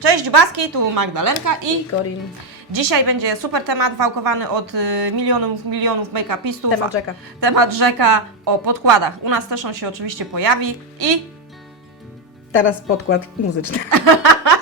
Cześć Baski, tu Magdalenka i Corin. dzisiaj będzie super temat wałkowany od y, milionów, milionów make-upistów. Temat rzeka. Temat rzeka o podkładach. U nas też on się oczywiście pojawi i Teraz podkład muzyczny.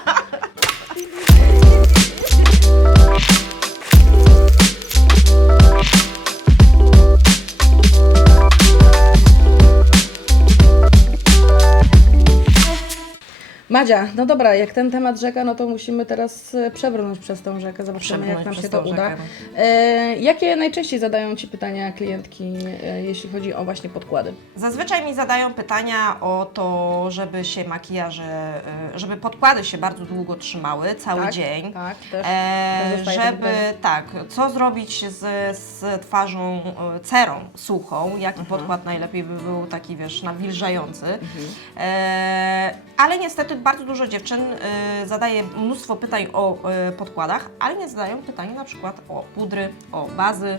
Madzia, no dobra, jak ten temat rzeka, no to musimy teraz e, przebrnąć przez tą rzekę, zobaczymy jak Przebrnąć nam przez się tą to uda. rzekę. E, jakie najczęściej zadają Ci pytania klientki, e, jeśli chodzi o właśnie podkłady? Zazwyczaj mi zadają pytania o to, żeby się makijaże, y, żeby podkłady się bardzo długo trzymały, cały tak? dzień. Tak, też. E, to żeby pytanie. tak, co zrobić z, z twarzą e, cerą suchą, jaki Mhm. podkład najlepiej by był taki, wiesz, nawilżający. E, ale niestety bardzo dużo dziewczyn e, zadaje mnóstwo pytań o e, podkładach, ale nie zadają pytań na przykład o pudry, o bazy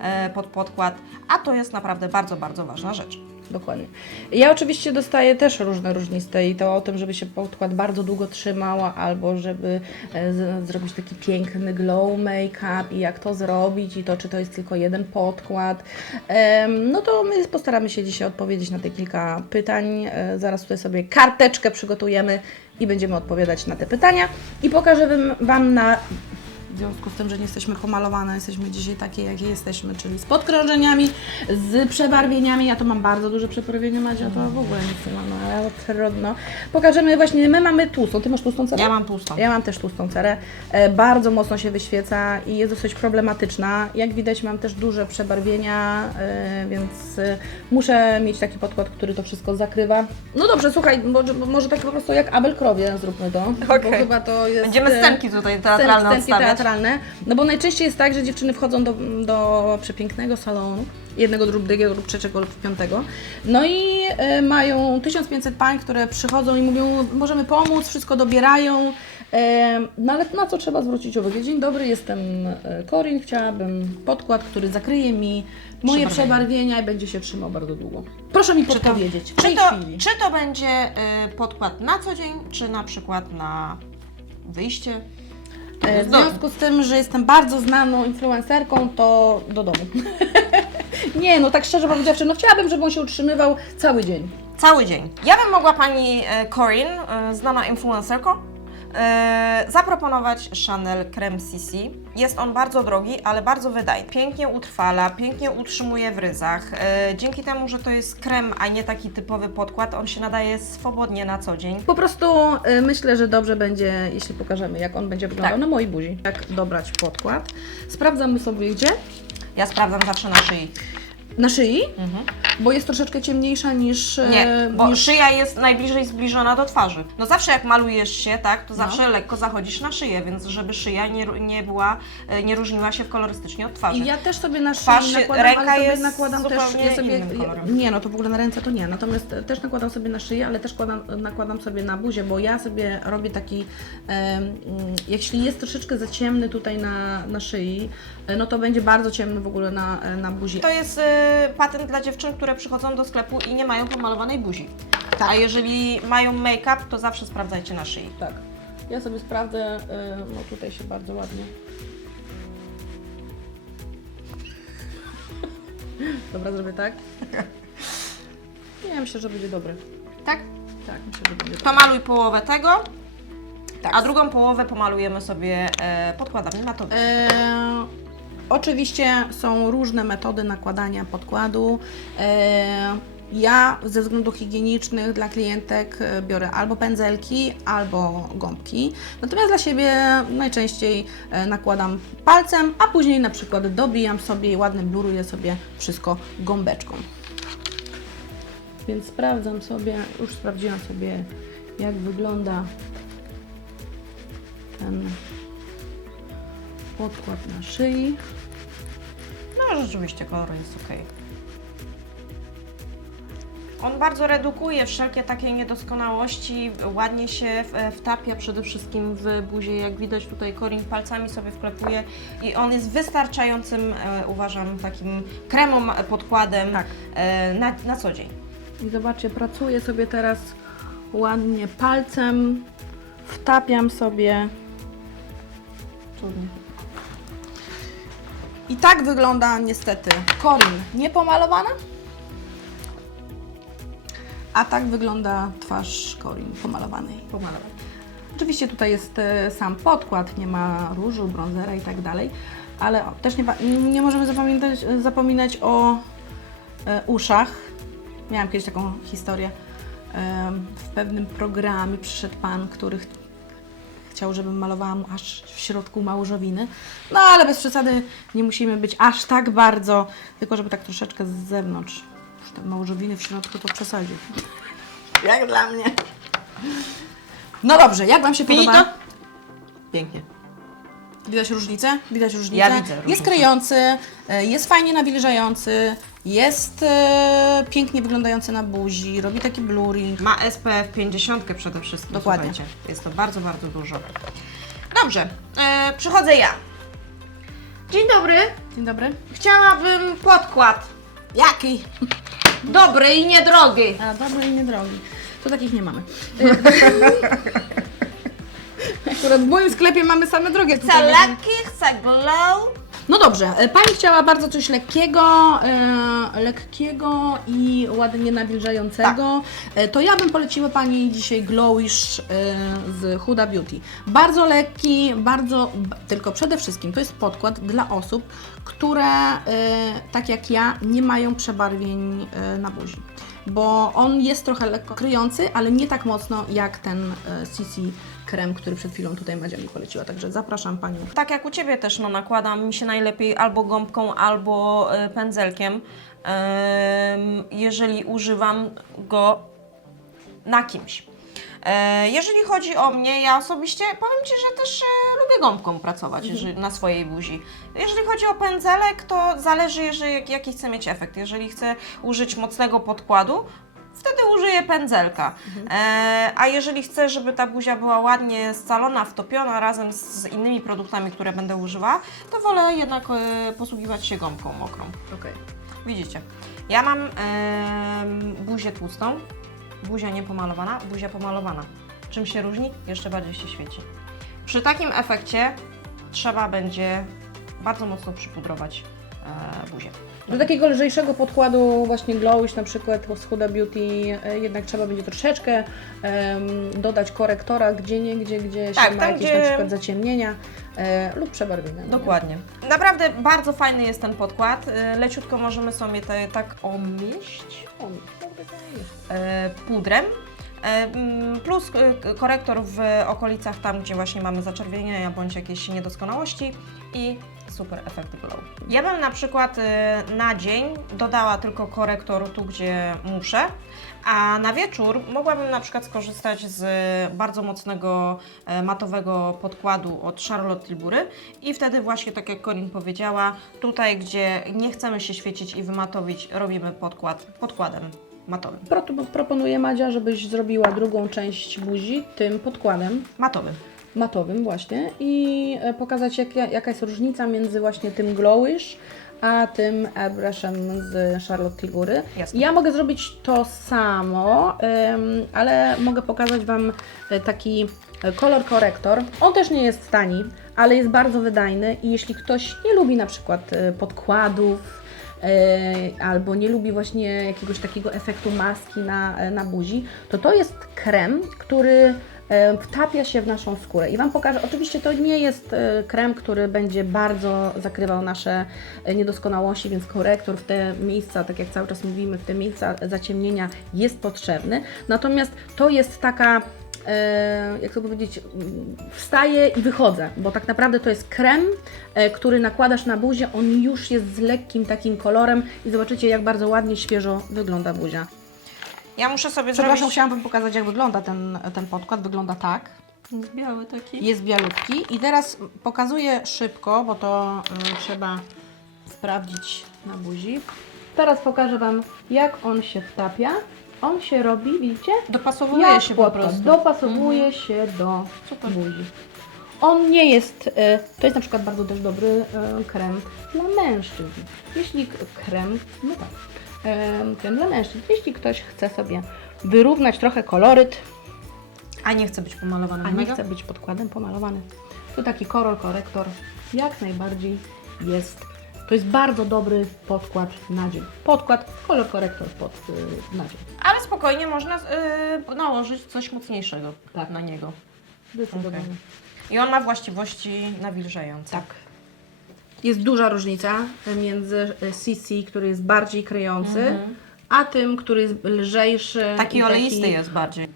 e, pod podkład, a to jest naprawdę bardzo, bardzo ważna rzecz. Dokładnie. Ja oczywiście dostaję też różne różniste i to o tym, żeby się podkład bardzo długo trzymał, albo żeby e, z, zrobić taki piękny glow make-up i jak to zrobić i to, czy to jest tylko jeden podkład. Em, no to my postaramy się dzisiaj odpowiedzieć na te kilka pytań. E, zaraz tutaj sobie karteczkę przygotujemy i będziemy odpowiadać na te pytania i pokażę Wam na w związku z tym, że nie jesteśmy pomalowane, jesteśmy dzisiaj takie, jakie jesteśmy, czyli z podkrążeniami, z przebarwieniami. Ja to mam bardzo duże przebarwienie, Madzia, to w ogóle nic nie mam, no, ale trudno. Pokażemy właśnie, my mamy tłustą, Ty masz tłustą cerę? Ja mam tłustą. Ja mam też tłustą cerę. E, bardzo mocno się wyświeca i jest dosyć problematyczna. Jak widać mam też duże przebarwienia, e, więc e, muszę mieć taki podkład, który to wszystko zakrywa. No dobrze, słuchaj, może, może tak po prostu jak Abelkrowie zróbmy to, bo Okej. chyba to jest... Będziemy e, scenki tutaj teatralne scenki odstawiać. No bo najczęściej jest tak, że dziewczyny wchodzą do, do przepięknego salonu, jednego, drugiego lub trzeciego lub piątego. No i e, mają 1500 pań, które przychodzą i mówią, możemy pomóc, wszystko dobierają. E, no ale na co trzeba zwrócić uwagę? Dzień dobry, jestem e, Corin, chciałabym podkład, który zakryje mi moje Przebarwienia. i będzie się trzymał bardzo długo. Proszę mi Czy to, podpowiedzieć, w czy, to, czy to będzie y, podkład na co dzień, czy na przykład na wyjście? E, W No. związku z tym, że jestem bardzo znaną influencerką, to do domu. Nie, no tak szczerze powiedziawszy, no chciałabym, żeby on się utrzymywał cały dzień. Cały dzień. Ja bym mogła pani e, Corin, e, znana influencerko, zaproponować Chanel Creme CC. Jest on bardzo drogi, ale bardzo wydajny. Pięknie utrwala, pięknie utrzymuje w ryzach. E, dzięki temu, że to jest krem, a nie taki typowy podkład, on się nadaje swobodnie na co dzień. Po prostu y, myślę, że dobrze będzie, jeśli pokażemy, jak on będzie wyglądał Tak. na mojej buzi. Jak dobrać podkład. Sprawdzamy sobie gdzie? Ja sprawdzam zawsze na szyi. Na szyi, bo jest troszeczkę ciemniejsza niż... Mhm. Nie, e, bo niż... szyja jest najbliżej zbliżona do twarzy. No zawsze jak malujesz się, tak, to No. zawsze lekko zachodzisz na szyję, więc żeby szyja nie, nie była, e, nie różniła się kolorystycznie od twarzy. I ja też sobie na szyi Twarz nakładam, ręka ale sobie jest nakładam też, ja sobie, nie no, to w ogóle na ręce to nie, natomiast e, też nakładam sobie na szyję, ale też kładam, nakładam sobie na buzię, bo ja sobie robię taki, mm, jeśli jest troszeczkę za ciemny tutaj na, na szyi, e, no to będzie bardzo ciemny w ogóle na, e, na buzi. To jest e, patent dla dziewczyn, które przychodzą do sklepu i nie mają pomalowanej buzi. A jeżeli mają make-up, to zawsze sprawdzajcie na szyi. Tak, ja sobie sprawdzę, e, no tutaj się bardzo ładnie. Dobra, zrobię tak. Nie, myślę, że będzie dobry. Tak? Tak, myślę, że będzie To dobry. maluj połowę tego, Tak. a drugą połowę pomalujemy sobie e, podkładami matowymi. E, oczywiście są różne metody nakładania podkładu. E, ja ze względów higienicznych dla klientek e, biorę albo pędzelki, albo gąbki. Natomiast dla siebie najczęściej e, nakładam palcem, a później na przykład dobijam sobie i ładnie bluruję sobie wszystko gąbeczką. Więc sprawdzam sobie, już sprawdziłam sobie jak wygląda ten podkład na szyi. No rzeczywiście kolor jest ok. On bardzo redukuje wszelkie takie niedoskonałości, ładnie się wtapia przede wszystkim w buzię, jak widać tutaj Corin palcami sobie wklepuje i on jest wystarczającym, e, uważam, takim kremom, e, podkładem Tak. e, na, na co dzień. I zobaczcie, pracuję sobie teraz ładnie palcem wtapiam sobie. Cudnie. I tak wygląda niestety Corin niepomalowana. A tak wygląda twarz Corin pomalowanej. Pomalować. Oczywiście tutaj jest e, sam podkład, nie ma różu, brązera i tak dalej, ale o, też nie, nie możemy zapominać, zapominać o e, uszach. Miałam kiedyś taką historię. Em, w pewnym programie przyszedł pan, który chciał, żebym malowała mu aż w środku małżowiny. No ale bez przesady nie musimy być aż tak bardzo, tylko żeby tak troszeczkę z zewnątrz. Już te małżowiny w środku to w przesadzie. Jak dla mnie. No dobrze, jak Wam się podoba? Pięknie. Widać różnicę? Widać różnicę? Ja widzę Jest różnicę. kryjący, e, jest fajnie nawilżający, jest e, pięknie wyglądający na buzi, robi taki blurring. Ma SPF 50 przede wszystkim. Dokładnie. Słuchajcie. Jest to bardzo, bardzo dużo. Dobrze, e, przychodzę ja. Dzień dobry. Dzień dobry. Chciałabym podkład. Jaki? Dobry i niedrogi. A, dobry i niedrogi. To takich nie mamy. Akurat w moim sklepie mamy same drogie. Chcę tutaj. lekki, chcę glow. No dobrze, e, Pani chciała bardzo coś lekkiego, e, lekkiego i ładnie nawilżającego. E, to ja bym poleciła Pani dzisiaj Glowish e, z Huda Beauty. Bardzo lekki, bardzo, b- tylko przede wszystkim to jest podkład dla osób, które e, tak jak ja nie mają przebarwień e, na buzi. Bo on jest trochę lekko kryjący, ale nie tak mocno jak ten e, CC krem, który przed chwilą tutaj Madzia mi poleciła. Także zapraszam Panią Tak jak u Ciebie też, no nakładam się najlepiej albo gąbką, albo e, pędzelkiem, em, jeżeli używam go na kimś. E, Jeżeli chodzi o mnie, ja osobiście powiem Ci, że też e, lubię gąbką pracować jeżeli, na swojej buzi. Jeżeli chodzi o pędzelek, to zależy, jeżeli, jaki chcę mieć efekt. Jeżeli chcę użyć mocnego podkładu, wtedy użyję pędzelka. E, a jeżeli chcę, żeby ta buzia była ładnie scalona, wtopiona razem z, z innymi produktami, które będę używała, to wolę jednak e, posługiwać się gąbką mokrą. Okej. Widzicie, ja mam buzię tłustą, buzia niepomalowana, buzia pomalowana. Czym się różni? Jeszcze bardziej się świeci. Przy takim efekcie trzeba będzie bardzo mocno przypudrować buzię. Do takiego lżejszego podkładu właśnie Glowish na przykład z Huda Beauty e, jednak trzeba będzie troszeczkę em, dodać korektora gdzie nie, gdzie, gdzie Tak, się ma jakieś gdzie- na przykład zaciemnienia e, lub przebarwienia. no nie? Dokładnie. Naprawdę bardzo fajny jest ten podkład. E, Leciutko możemy sobie te, tak omieść e, pudrem. E, mm, Plus e, korektor w okolicach tam, gdzie właśnie mamy zaczerwienienia bądź jakieś niedoskonałości i super efekt glow. Ja bym na przykład e, na dzień dodała tylko korektor tu, gdzie muszę, a na wieczór mogłabym na przykład skorzystać z bardzo mocnego e, matowego podkładu od Charlotte Tilbury i wtedy właśnie, tak jak Corin powiedziała, tutaj, gdzie nie chcemy się świecić i wymatowić, robimy podkład podkładem matowym. Pro, proponuję Madzia, żebyś zrobiła drugą część buzi tym podkładem Matowym. Matowym właśnie i e, pokazać jaka, jaka jest różnica między właśnie tym Glowish a tym airbrushem z Charlotte Tilbury. Jasne. Ja mogę zrobić to samo, ale mogę pokazać Wam e, taki e, kolor korektor. On też nie jest tani, ale jest bardzo wydajny i jeśli ktoś nie lubi na przykład podkładów, albo nie lubi właśnie jakiegoś takiego efektu maski na, na buzi, to to jest krem, który wtapia się w naszą skórę. I Wam pokażę, oczywiście to nie jest e, krem, który będzie bardzo zakrywał nasze e, niedoskonałości, więc korektor w te miejsca, tak jak cały czas mówimy, w te miejsca zaciemnienia jest potrzebny. Natomiast to jest taka e, jak to powiedzieć, wstaję i wychodzę, bo tak naprawdę to jest krem, który nakładasz na buzię, on już jest z lekkim takim kolorem i zobaczycie jak bardzo ładnie, świeżo wygląda buzia. Ja muszę sobie Przepraszam, zrobić... chciałam Wam pokazać jak wygląda ten, ten podkład, wygląda tak. Biały taki. Jest bialutki i teraz pokazuję szybko, bo to y, trzeba sprawdzić na buzi. Teraz pokażę Wam jak on się wtapia. On się robi, widzicie? Dopasowuje Jak się po podkład. prostu. Dopasowuje się do Super. buzi. On nie jest, e, to jest na przykład bardzo też dobry e, krem dla mężczyzn. Jeśli k- krem, no tak, krem dla mężczyzn. Jeśli ktoś chce sobie wyrównać trochę koloryt, A nie chce być pomalowany a nie mega? chce być podkładem pomalowany. Tu taki kolor korektor jak najbardziej jest. To jest bardzo dobry podkład na dzień. Podkład, kolor korektor pod, y, na dzień. Ale spokojnie można y, nałożyć coś mocniejszego Tak. na niego. Zdecydowanie. I on ma właściwości nawilżające. Tak. Jest duża różnica między CC, który jest bardziej kryjący, a tym, który jest lżejszy. Taki oleisty jest bardziej.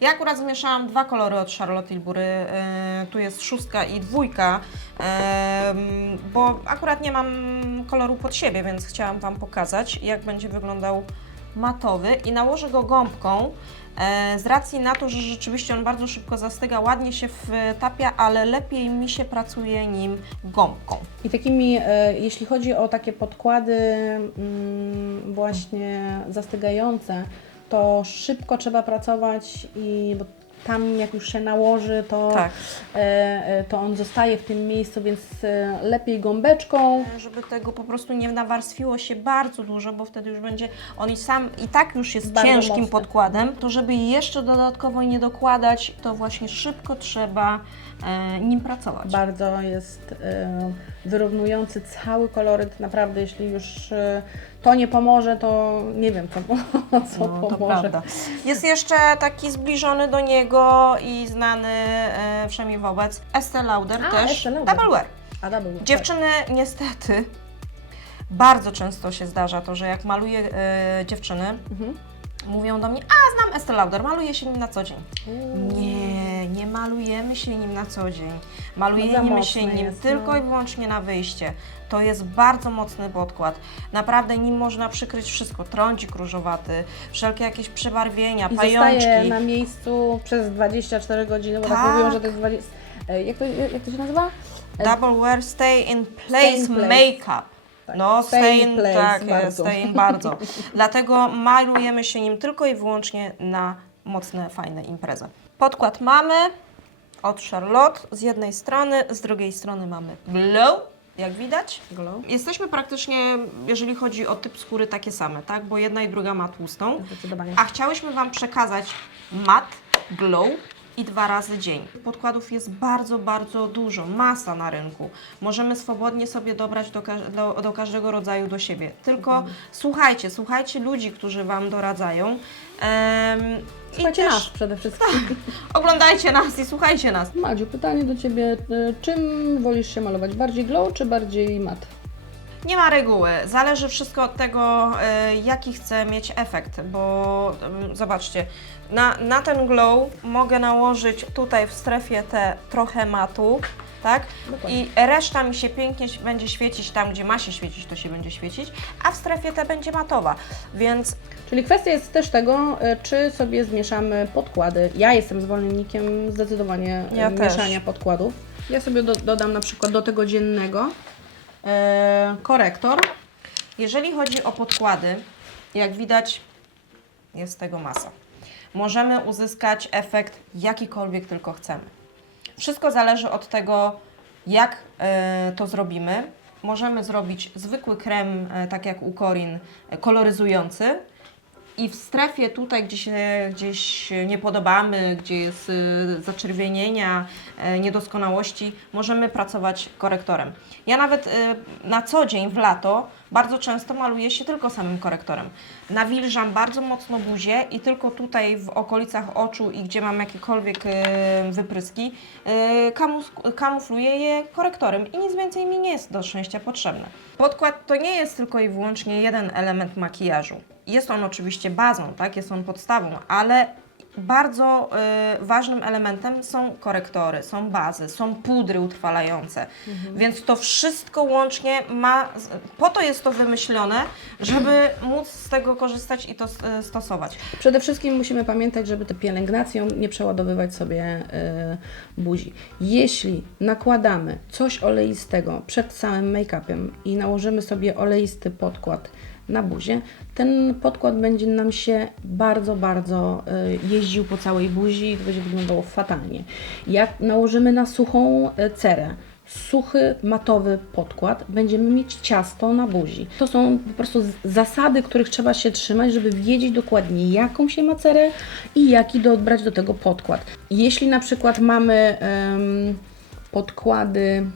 Ja akurat zmieszałam dwa kolory od Charlotte Tilbury. e, tu jest szóstka i dwójka, bo akurat nie mam koloru pod siebie, więc chciałam Wam pokazać, jak będzie wyglądał matowy i nałożę go gąbką. E, Z racji na to, że rzeczywiście on bardzo szybko zastyga, ładnie się wtapia, ale lepiej mi się pracuje nim gąbką. I takimi, e, jeśli chodzi o takie podkłady mm, właśnie zastygające, to szybko trzeba pracować i tam jak już się nałoży, to, Tak. e, e, to on zostaje w tym miejscu, więc e, lepiej gąbeczką. Żeby tego po prostu nie nawarstwiło się bardzo dużo, bo wtedy już będzie on i sam i tak już jest Bardzo ciężkim mocny. podkładem, to żeby jeszcze dodatkowo nie dokładać, to właśnie szybko trzeba nim pracować. Bardzo jest e, wyrównujący cały koloryt. Naprawdę, jeśli już e, to nie pomoże, to nie wiem, co, co No, to pomoże. prawda. Jest jeszcze taki zbliżony do niego i znany e, wszemi wobec Estee Lauder A, też Estee Lauder. Double Wear. A, double, Dziewczyny niestety bardzo często się zdarza to, że jak maluję e, dziewczyny, Mhm. mówią do mnie, a znam Estee Lauder, maluję się nim na co dzień. Nie, nie malujemy się nim na co dzień. No Malujemy się nim jest, tylko no. i wyłącznie na wyjście. To jest bardzo mocny podkład. Naprawdę nim można przykryć wszystko. Trądzik różowaty, wszelkie jakieś przebarwienia, I pajączki. na miejscu przez 24 godziny, bo tak, Tak. mówią, że to jest 20... e, Jak to, jak to się nazywa? E, Double wear stay in place, Stay in place. makeup. Tak, No, stay stay in in, place, tak, bardzo. jest, stay in bardzo. Dlatego malujemy się nim tylko i wyłącznie na mocne, fajne imprezy. Podkład mamy od Charlotte z jednej strony, z drugiej strony mamy glow, jak widać. Glow. Jesteśmy praktycznie, jeżeli chodzi o typ skóry, takie same, tak? Bo jedna i druga ma tłustą. Zdecydowanie. A chciałyśmy Wam przekazać mat, glow i dwa razy dzień. Podkładów jest bardzo, bardzo dużo, masa na rynku. Możemy swobodnie sobie dobrać do, do, do każdego rodzaju do siebie. Tylko słuchajcie, słuchajcie ludzi, którzy Wam doradzają. Em, i Słuchajcie też nas przede wszystkim. oglądajcie nas i słuchajcie nas. Madziu, pytanie do Ciebie. e, Czym wolisz się malować? Bardziej glow czy bardziej mat? Nie ma reguły. Zależy wszystko od tego, y, jaki chcę mieć efekt, bo zobaczcie, na, na ten glow mogę nałożyć tutaj w strefie T trochę matu, tak? Dokładnie. I reszta mi się pięknie będzie świecić tam, gdzie ma się świecić, to się będzie świecić, a w strefie T będzie matowa. Więc Czyli kwestia jest też tego, e, czy sobie zmieszamy podkłady. Ja jestem zwolennikiem zdecydowanie e, Ja też. mieszania podkładów. Ja sobie do, dodam na przykład do tego dziennego e, korektor. jeżeli chodzi o podkłady, jak widać, jest tego masa. Możemy uzyskać efekt jakikolwiek tylko chcemy. Wszystko zależy od tego, jak e, to zrobimy. Możemy zrobić zwykły krem, e, tak jak u Corin, e, koloryzujący. I w strefie tutaj, gdzie się gdzieś nie podobamy, gdzie jest zaczerwienienia, niedoskonałości, możemy pracować korektorem. Ja nawet na co dzień w lato bardzo często maluję się tylko samym korektorem. Nawilżam bardzo mocno buzię i tylko tutaj w okolicach oczu i gdzie mam jakiekolwiek y, wypryski, y, kamufluję je korektorem i nic więcej mi nie jest do szczęścia potrzebne. Podkład to nie jest tylko i wyłącznie jeden element makijażu. Jest on oczywiście bazą, tak? jest on podstawą, ale bardzo y, ważnym elementem są korektory, są bazy, są pudry utrwalające. Więc to wszystko łącznie ma, po to jest to wymyślone, żeby móc z tego korzystać i to y, stosować. Przede wszystkim musimy pamiętać, żeby tę pielęgnacją nie przeładowywać sobie e, buzi. Jeśli nakładamy coś oleistego przed samym make-upem i nałożymy sobie oleisty podkład na buzię, ten podkład będzie nam się bardzo, bardzo e, jeździł po całej buzi i to będzie wyglądało fatalnie. Jak nałożymy na suchą e, cerę, suchy, matowy podkład, będziemy mieć ciasto na buzi. To są po prostu zasady, których trzeba się trzymać, żeby wiedzieć dokładnie, jaką się ma cerę i jaki dobrać do tego podkład. Jeśli na przykład mamy em, podkłady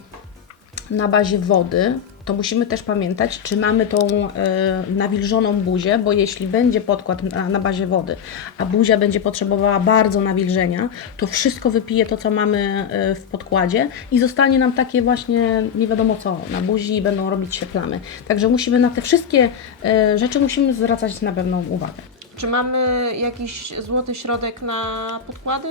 na bazie wody, to musimy też pamiętać, czy mamy tą e, nawilżoną buzię, bo jeśli będzie podkład na, na bazie wody, a buzia będzie potrzebowała bardzo nawilżenia, to wszystko wypije to, co mamy e, w podkładzie i zostanie nam takie właśnie nie wiadomo co na buzi i będą robić się plamy. Także musimy na te wszystkie e, rzeczy musimy zwracać na pewną uwagę. Czy mamy jakiś złoty środek na podkłady?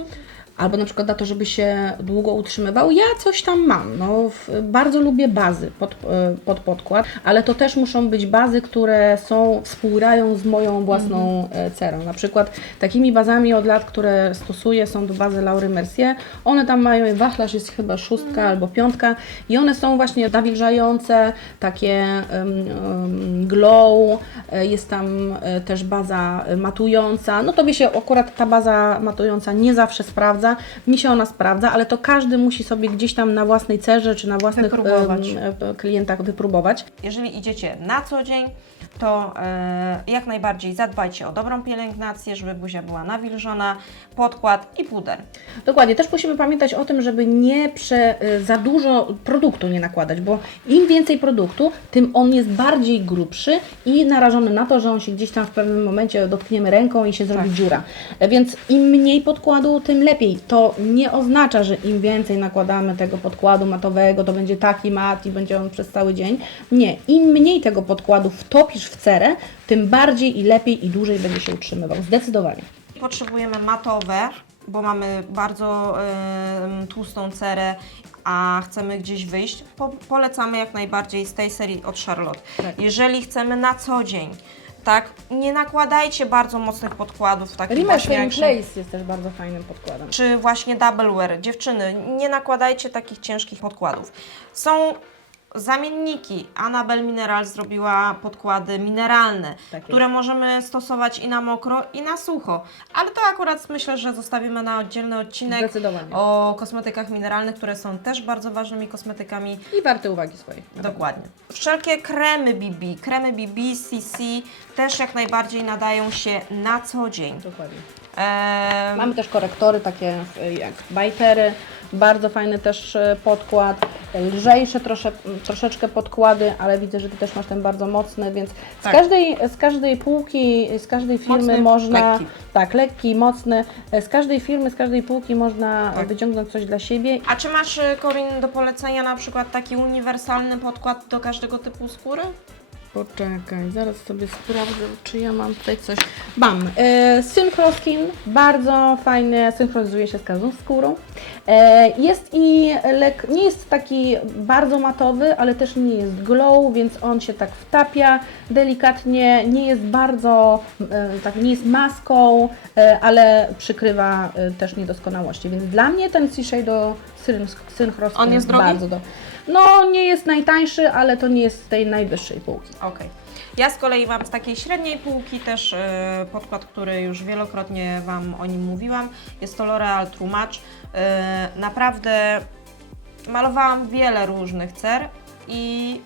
Albo na przykład na to, żeby się długo utrzymywał. Ja coś tam mam. No, bardzo lubię bazy pod, e, pod podkład, ale to też muszą być bazy, które są, współgrają z moją własną e, cerą. Na przykład takimi bazami od lat, które stosuję są do bazy Laury Mercier. One tam mają, wachlarz jest chyba szóstka albo piątka i one są właśnie nawilżające, takie em, em, glow, jest tam e, też baza e, matująca. No to mi się akurat ta baza matująca nie zawsze sprawdza, mi się ona sprawdza, ale to każdy musi sobie gdzieś tam na własnej cerze czy na własnych Wypróbować. e, klientach wypróbować. Jeżeli idziecie na co dzień, to e, jak najbardziej zadbajcie o dobrą pielęgnację, żeby buzia była nawilżona, podkład i puder. Dokładnie, też musimy pamiętać o tym, żeby nie prze, y, za dużo produktu nie nakładać, bo im więcej produktu, tym on jest bardziej grubszy i narażony na to, że on się gdzieś tam w pewnym momencie dotkniemy ręką i się zrobi Tak. dziura. E, Więc im mniej podkładu, tym lepiej. To nie oznacza, że im więcej nakładamy tego podkładu matowego, to będzie taki mat i będzie on przez cały dzień. Nie, im mniej tego podkładu wtopisz w cerę, tym bardziej i lepiej i dłużej będzie się utrzymywał. Zdecydowanie. Potrzebujemy matowe, bo mamy bardzo em, tłustą cerę, a chcemy gdzieś wyjść. Po, polecamy jak najbardziej z tej serii od Charlotte. Tak. Jeżeli chcemy na co dzień, tak, nie nakładajcie bardzo mocnych podkładów, takich Rimmel się- Place jest też bardzo fajnym podkładem. czy właśnie double wear. Dziewczyny, nie nakładajcie takich ciężkich podkładów. Są zamienniki. Annabelle Mineral zrobiła podkłady mineralne, Tak które możemy stosować i na mokro, i na sucho. Ale to akurat myślę, że zostawimy na oddzielny odcinek Zdecydowanie. o kosmetykach mineralnych, które są też bardzo ważnymi kosmetykami. I warte uwagi swojej. Dokładnie. Wszelkie kremy BB, kremy BB, CC też jak najbardziej nadają się na co dzień. Dokładnie. Mamy też korektory takie jak bajtery, bardzo fajny też e, podkład, lżejsze trosze, troszeczkę podkłady, ale widzę, że Ty też masz ten bardzo mocny, więc Tak. z, każdej, z każdej półki, z każdej firmy Mocny, można, lekki. tak, lekki, mocny, z każdej firmy, z każdej półki można Tak. wyciągnąć coś dla siebie. A czy masz, y, Corin, do polecenia na przykład taki uniwersalny podkład do każdego typu skóry? Poczekaj, zaraz sobie sprawdzę, czy ja mam tutaj coś. Mam. E, Synchro Skin, bardzo fajny, synchronizuje się z każdą skórą. E, jest i lek, nie jest taki bardzo matowy, ale też nie jest glow, więc on się tak wtapia delikatnie, nie jest bardzo, e, tak, nie jest maską, e, ale przykrywa e, też niedoskonałości. Więc dla mnie ten Shiseido Syn- Synchro Skin On jest drogi? bardzo do... No, nie jest najtańszy, ale to nie jest z tej najwyższej półki. Okej. Ja z kolei mam z takiej średniej półki też y, podkład, który już wielokrotnie Wam o nim mówiłam. Jest to L'Oreal True. Y, naprawdę malowałam wiele różnych cer i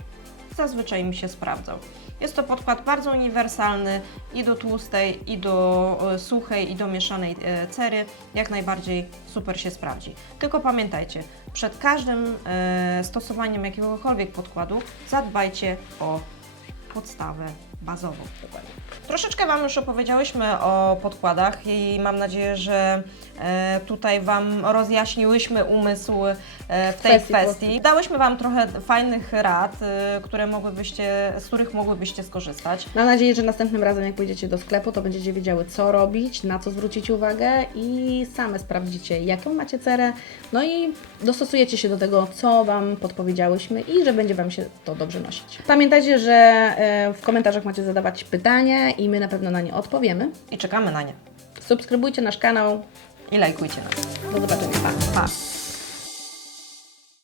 zazwyczaj mi się sprawdzał. Jest to podkład bardzo uniwersalny i do tłustej, i do e, suchej, i do mieszanej e, cery. Jak najbardziej super się sprawdzi. Tylko pamiętajcie, przed każdym e, stosowaniem jakiegokolwiek podkładu zadbajcie o podstawę bazową. Troszeczkę Wam już opowiedziałyśmy o podkładach i mam nadzieję, że e, tutaj Wam rozjaśniłyśmy umysł e, w tej Kwestii kwestii. Dałyśmy Wam trochę fajnych rad, e, które mogłybyście, z których mogłybyście skorzystać. Mam nadzieję, że następnym razem, jak pójdziecie do sklepu, to będziecie wiedziały, co robić, na co zwrócić uwagę i same sprawdzicie, jaką macie cerę, no i dostosujecie się do tego, co Wam podpowiedziałyśmy i że będzie Wam się to dobrze nosić. Pamiętajcie, że w komentarzach macie zadawać pytania i my na pewno na nie odpowiemy. I czekamy na nie. Subskrybujcie nasz kanał. I lajkujcie nas. Do zobaczenia. Pa! Pa!